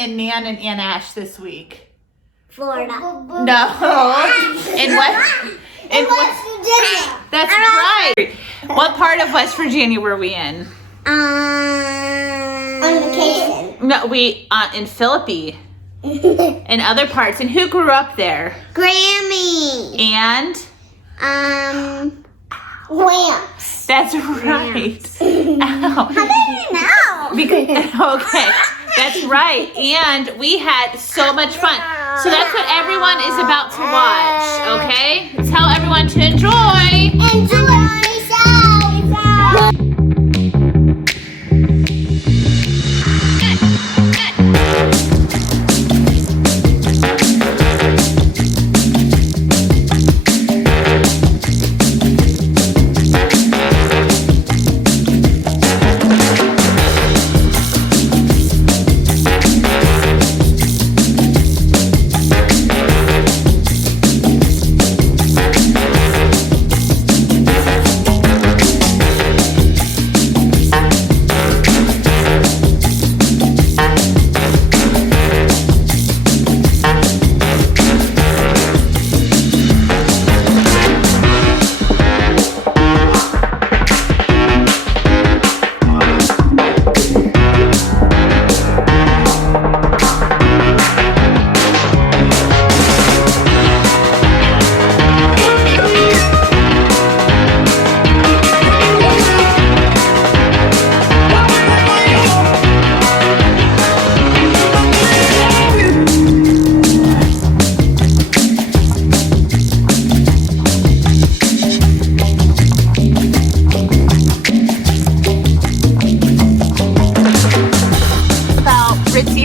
and Nan and Aunt Ash this week? Florida. No. In West Virginia. That's right. What part of West Virginia were we in? On vacation. No, we in Philippi. And other parts. And who grew up there? Grammy. And? Lamps. That's right. How did you know? Okay, that's right. And we had so much fun. So that's what everyone is about to watch, okay? Tell everyone to enjoy. Enjoy.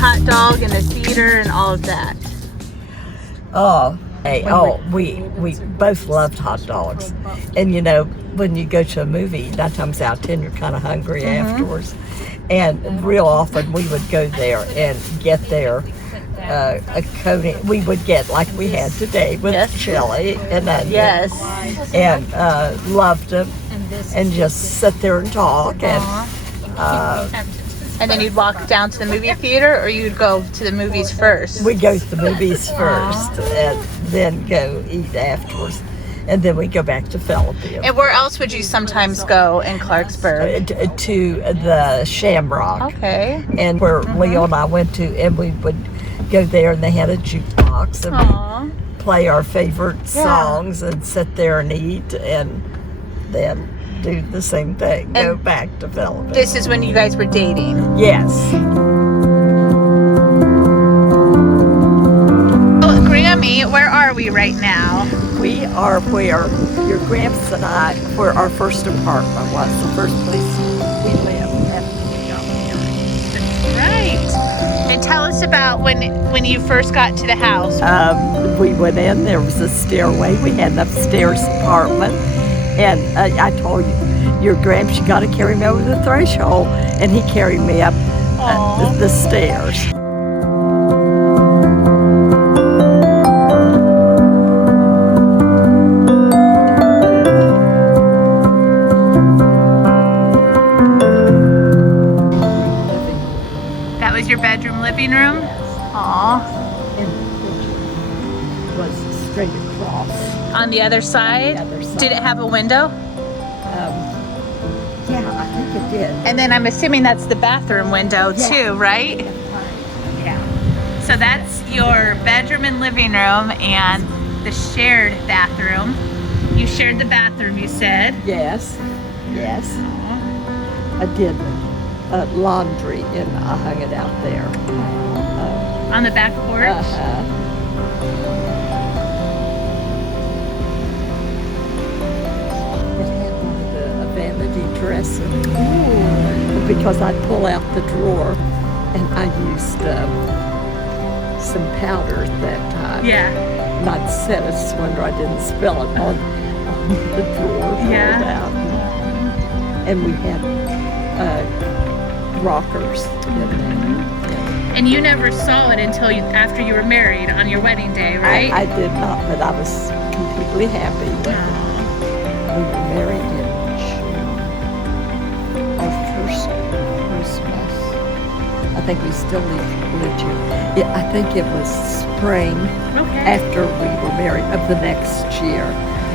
Hot dog and the theater and all of that. We both loved hot dogs. And you know, when you go to a movie, 9 times out of 10 you're kind of hungry afterwards. And real often we would go there and get there a coating. We would get like we had today with chili and onion. Yes. And loved them and just sit there and talk and then you'd walk down to the movie theater, or you'd go to the movies first? We'd go to the movies first and then go eat afterwards. And then we go back to Philippi. And where else would you sometimes go in Clarksburg? To the Shamrock. Okay. And where Leo and I went to, and we would go there and they had a jukebox and we'd play our favorite songs and sit there and eat and then do the same thing, go back to Philippi. This is when you guys were dating? Yes. Oh, Grammy, where are we right now? We are where your Gramps and I, where our first apartment was, the first place we lived after we got married. Right. And tell us about when you first got to the house. We went in, there was a stairway, we had an upstairs apartment. And I told your Gramps, you got to carry me over the threshold. And he carried me up the stairs. That was your bedroom, living room? Aww. And the kitchen was straight across. On the other side? The other side. Did it have a window? Yeah, I think it did. And then I'm assuming that's the bathroom window too, right? Yeah. So that's your bedroom and living room and the shared bathroom. You shared the bathroom, you said? Yes. I did laundry and I hung it out there. On the back porch? Dressing. Because I'd pull out the drawer and I used some powder at that time. Yeah. And I'd set a swindler, I didn't spill it on the drawer pulled out. And we had rockers in there. And you never saw it until after you were married on your wedding day, right? I did not, but I was completely happy when we were married in June. Our first Christmas, I think we still lived here. I think it was spring after we were married of the next year.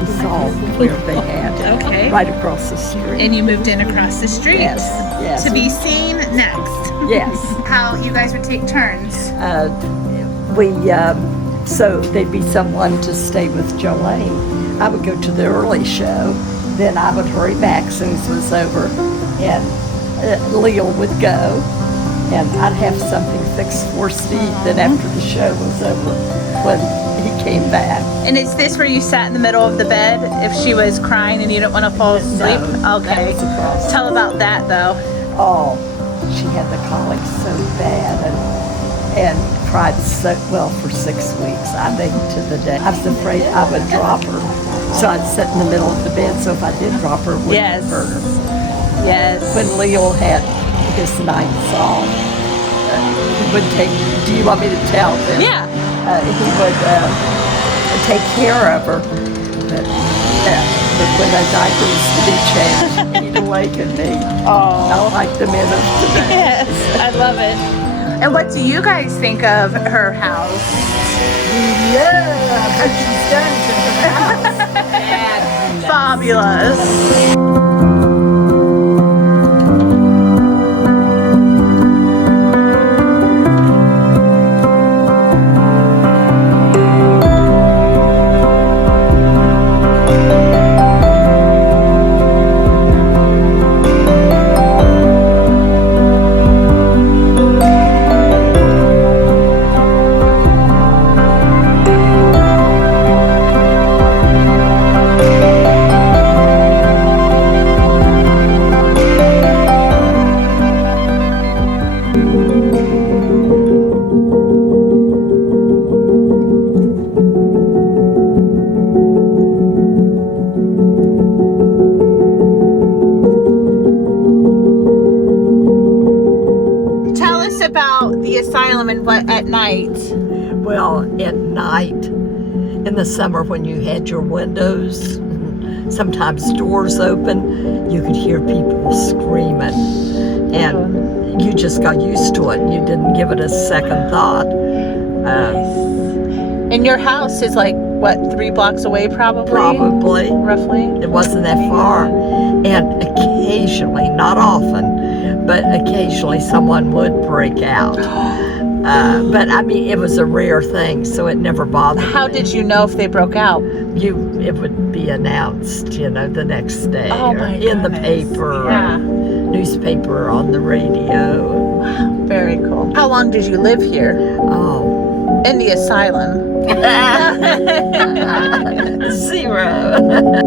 We saw where they had Okay. right across the street. And you moved in across the street. Yes. To be seen next. Yes. How you guys would take turns. So there'd be someone to stay with Jolene. I would go to the early show, then I would hurry back as soon as it was over, and Leo would go, and I'd have something fixed for Steve. Then after the show was over, when he came back. And is this where you sat in the middle of the bed if she was crying and you didn't want to fall asleep? No, Okay. that was across. Tell about that though. Oh, she had the colic so bad and cried so well for 6 weeks. I think to the day. I was afraid I would drop her. So I'd sit in the middle of the bed, so if I did drop her, it wouldn't Yes. hurt her. Yes. When Leo had his ninth song, he would take, do you want me to tell them? Yeah. He would take care of her. But when the diaper was to be changed, he'd awaken me. Oh. Not like the men of today. Yes. I love it. And what do you guys think of her house? Yeah, what she's done to the house. Fabulous. Tell us about the asylum and what at night. Well, at night, in the summer when you had your windows, sometimes doors open, you could hear people screaming. And you just got used to it. You didn't give it a second thought. And your house is like, what, 3 blocks away probably? Probably. Roughly? It wasn't that far. And occasionally, not often, but occasionally someone would break out. But I mean, it was a rare thing, so it never bothered How me. did you know if they broke out? It would be announced, the next day, Oh or my in the goodness. paper, Yeah. or newspaper, on the radio. Very cool. How long did you live here? Oh, In the asylum. 0.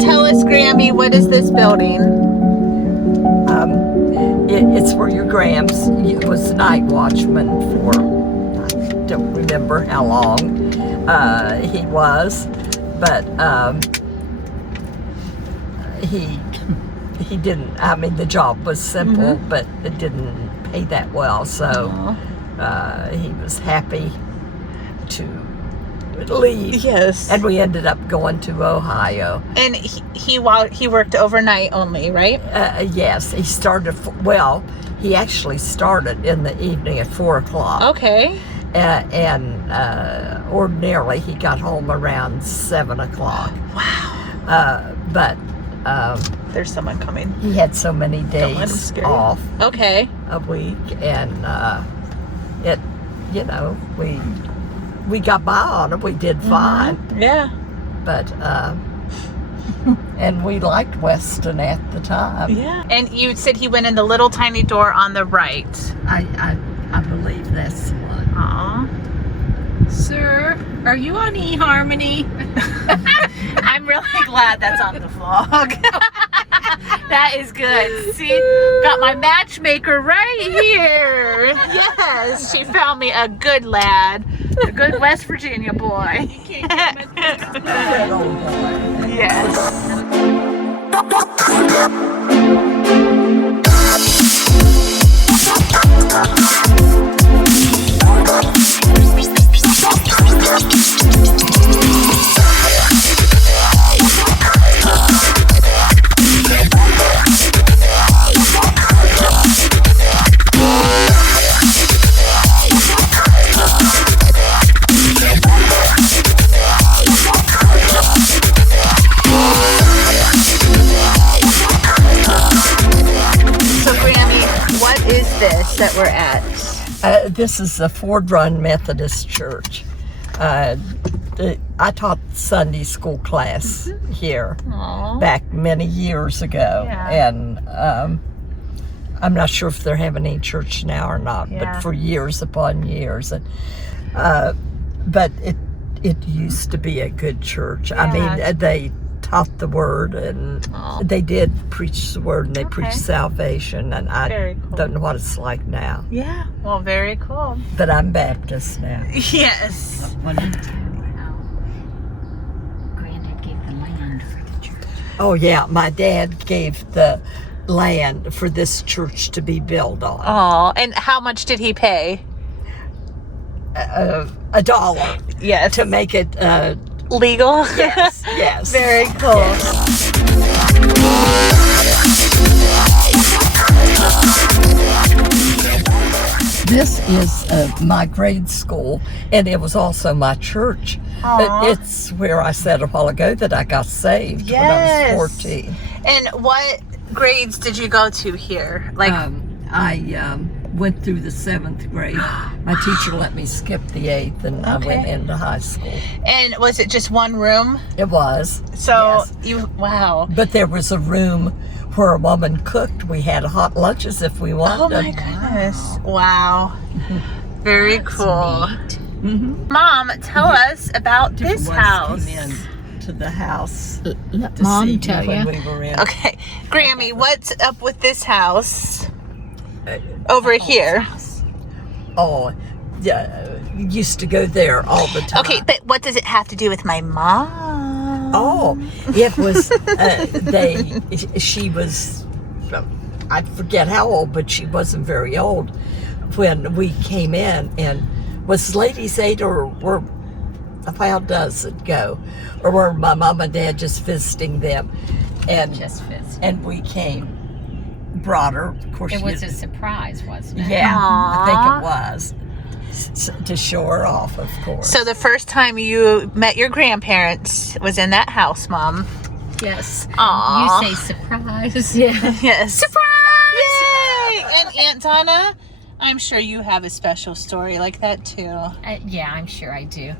Tell us, Grammy, what is this building? It's for your Grams. It was night watchman for, I don't remember how long he was, but he didn't, I mean, the job was simple, but it didn't pay that well, so he was happy to leave. Yes. And we ended up going to Ohio. And he worked overnight only, right? Yes, he started, he actually started in the evening at 4 o'clock. Okay. And ordinarily he got home around 7 o'clock. Wow. But There's someone coming. he had so many Don't let him days scare you. off Okay. a week, and we got by on it. We did fine, Yeah. but and we liked Weston at the time. Yeah. And you said he went in the little tiny door on the right. I believe that's the one. Aw. Sir, are you on eHarmony? I'm really glad that's on the vlog. That is good. See, got my matchmaker right here. Yes, she found me a good lad, a good West Virginia boy. That old boy. Yes. that we're at? This is the Ford Run Methodist Church. I taught Sunday school class here Aww. back many years ago. Yeah. And I'm not sure if they're having any church now or not, Yeah. but for years upon years. And but it used to be a good church. I mean, they taught the word, and they did preach the word, and they preached salvation, and I Very cool. don't know what it's like now. Yeah, well, very cool. But I'm Baptist now. Yes. Granddad gave the land for the church. Oh yeah, my dad gave the land for this church to be built on. Oh, and how much did he pay? $1 Yes. to make it Legal? yes, yes. Very cool. This is my grade school, and it was also my church. It's where I said a while ago that I got saved when I was 14. And what grades did you go to here? Like, I went through the 7th grade. My teacher let me skip the 8th, and I went into high school. and was it just one room? It was. So yes. wow. But there was a room where a woman cooked. We had hot lunches if we wanted. Oh my goodness. Wow. Very cool. Neat. Mm-hmm. Mom, tell us about this house. Came in to the house Let to Mom see tell when you. we were in. Okay. Grammy, what's up with this house over here? Oh, yeah, used to go there all the time. Okay, but what does it have to do with my mom? Oh, it was, she was, I forget how old, but she wasn't very old when we came in. And was Ladies' Aid, or were, how does it go? Or were my mom and dad just visiting them? And Just visit. and we came, brought her. Of course, It was a surprise, wasn't it? yeah, Aw. I think it was. To show her off, of course. So the first time you met your grandparents was in that house, Mom. Yes. Aww. You say surprise. Yeah. Yes. Surprise! Yay! And Aunt Donna, I'm sure you have a special story like that too. Yeah, I'm sure I do.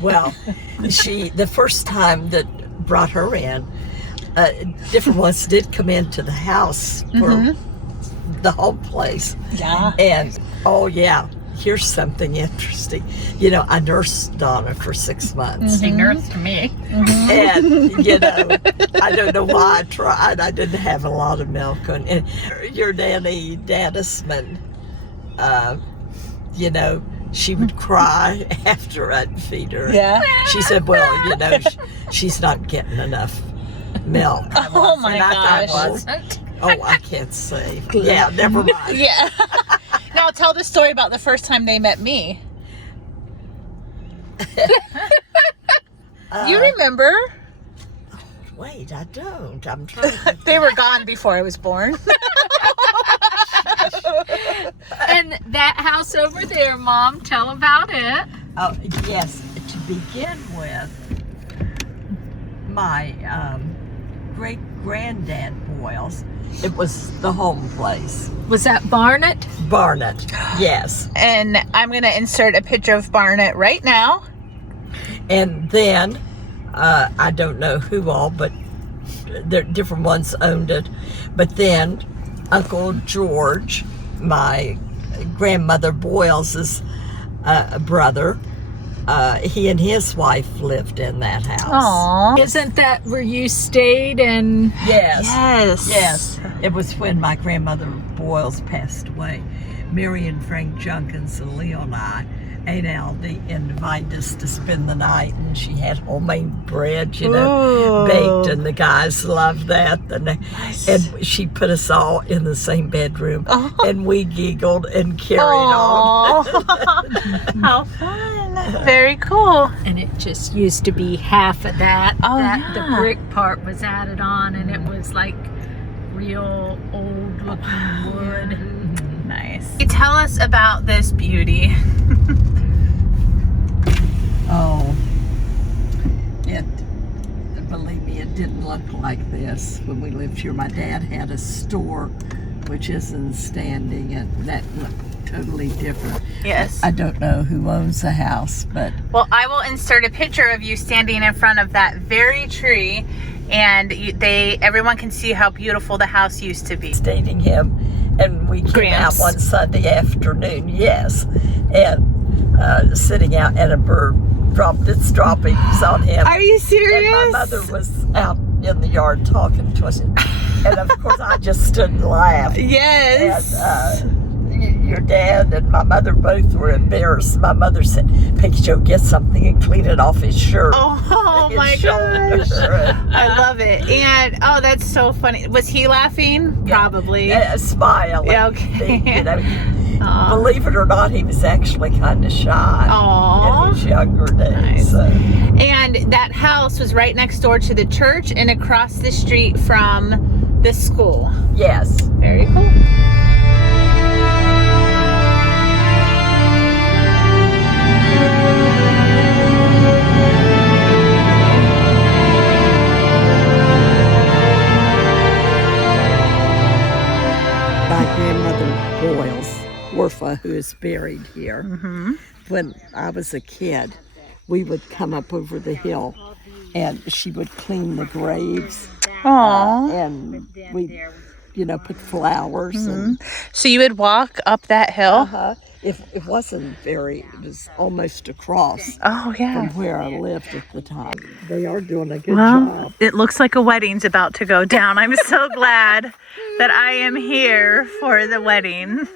Well, the first time that brought her in, different ones did come into the house for the home place. Yeah. And, oh yeah, here's something interesting. You know, I nursed Donna for 6 months. She nursed me. And, you know, I don't know why I tried. I didn't have a lot of milk. And your nanny, Danisman, you know, she would cry after I'd feed her. Yeah. She said, well, you know, she's not getting enough milk. Oh my And I gosh. thought, oh, I can't say. Yeah, never mind. Yeah. Now tell the story about the first time they met me. You remember? Wait, I don't. I'm trying to. They were gone before I was born. And that house over there, Mom, tell about it. Oh, yes. To begin with, my great granddad Boyles, it was the home place. Was that Barnett? Barnett, yes. And I'm going to insert a picture of Barnett right now. And then, I don't know who all, but there different ones owned it. But then, Uncle George, my grandmother Boyles' brother, he and his wife lived in that house. Aww. Isn't that where you stayed and Yes. Yes. Yes. It was when my grandmother Boyles passed away. Mary and Frank Junkins and Leo and I, Aunt Aldi, invited us to spend the night, and she had homemade bread, you know, Ooh. baked, and the guys loved that. And she put us all in the same bedroom, and we giggled and carried on. Aww. How fun. Very cool. and it just used to be half of that. Oh, that yeah. The brick part was added on, and it was like real old looking wood. Nice. Tell us about this beauty. Oh, believe me, it didn't look like this when we lived here. My dad had a store which is in standing, and that looked totally different. Yes. I don't know who owns the house, but Well, I will insert a picture of you standing in front of that very tree, and everyone can see how beautiful the house used to be. dating him, and we came Gramps. out one Sunday afternoon, yes, and sitting out, and a bird dropped its droppings on him. Are you serious? And my mother was out in the yard talking to us, and of course I just stood and laughed. Yes. And your dad and my mother both were embarrassed. My mother said, "Peggy Joe, get something and clean it off his shirt." Oh His my shoulder. gosh. I love it. And oh, that's so funny. Was he laughing? Probably. Smiling. Yeah, okay. You know, Aw. believe it or not, he was actually kind of shy Aw. in his younger days. Nice. So. And that house was right next door to the church and across the street from the school. Yes. Very cool. My grandmother Boyles, Orpha, who is buried here, when I was a kid, we would come up over the hill and she would clean the graves. Aww. And we, put flowers and So you would walk up that hill? If it wasn't it was almost across Oh, yeah. from where I lived at the time. They are doing a good Well, job. it looks like a wedding's about to go down. I'm so glad that I am here for the wedding.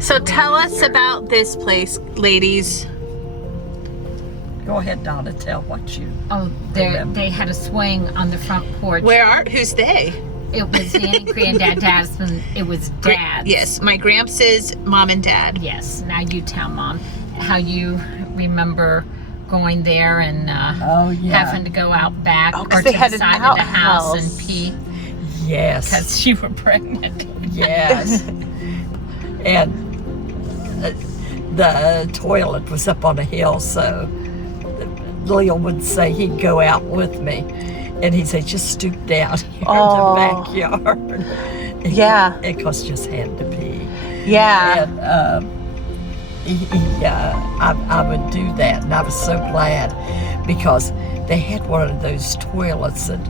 So tell us about this place, ladies. Go ahead, Donna, tell what you... Oh, they had a swing on the front porch. Who's they? It was Danny, Granddad, Dad's, and it was Dad's. Yes, my Gramps' mom and dad. Yes. Now you tell Mom how you remember going there and having to go out back or 'cause to they the had an side of the house outhouse. and pee Yes. because you were pregnant. Yes. And the toilet was up on a hill, so Leo would say he'd go out with me, and he'd say, "Just stoop down here in the backyard." Yeah. Because just had to pee. Yeah. And I would do that, and I was so glad because they had one of those toilets that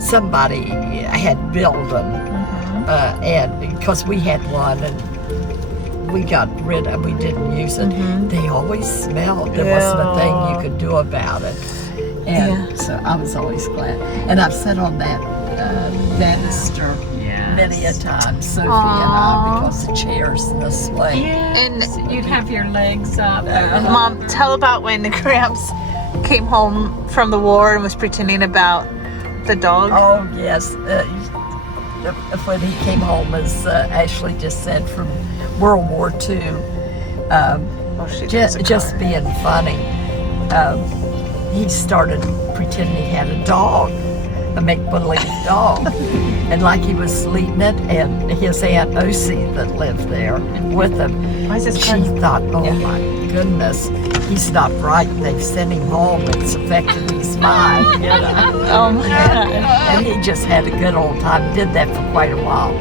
somebody had built them, and because we had one and we got rid of, we didn't use it. They always smelled. There wasn't a thing you could do about it, and so I was always glad. And I've sat on that banister many a time, Sophie and I, because the chairs and the swing. And So you'd have your legs up. Mom, tell about when the Gramps came home from the war and was pretending about the dog. Oh yes, when he came home, as Ashley just said, from World War II, just being funny. He started pretending he had a dog, a make-believe dog, and like he was leading it, and his Aunt Osie that lived there with him, Why is this she thought, oh my goodness, he's not right. They've sent him home. It's affected his mind, Oh my God. And he just had a good old time. Did that for quite a while,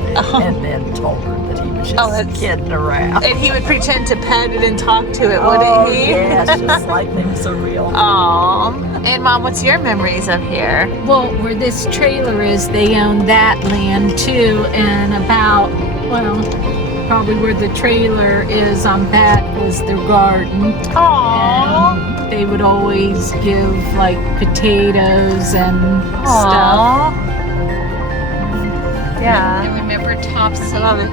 and then told her that he was just kidding around. And he would pretend to pet it and talk to it, Oh, wouldn't he? yes, just like things are real. Aw. And Mom, what's your memories of here? Well, where this trailer is, they own that land too, and probably where the trailer is on that was their garden. Aww. And they would always give like potatoes and stuff. Yeah. And remember Topsy I love it.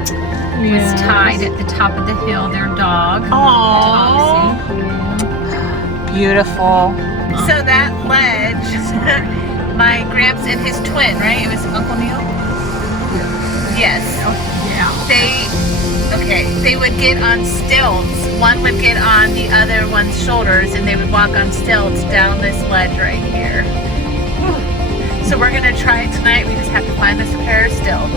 was tied at the top of the hill, their dog. Aww. Topsy. Beautiful. So that ledge, my Gramps and his twin, right? It was Uncle Neil? Yes. Yeah. They would get on stilts. One would get on the other one's shoulders and they would walk on stilts down this ledge right here. So we're gonna try it tonight. We just have to find us a pair of stilts.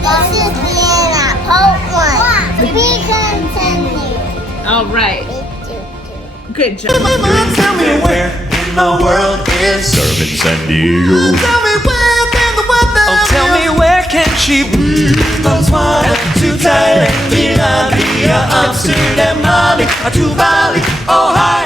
This is Vienna, part 1. To be continued. All right. Good job. Tell me where in the world is Serving San Diego. Tell me where can the weather Oh, tell me where can she be From Swansea to Thailand, Milan, via Amsterdam, Mali, to Bali, Ohio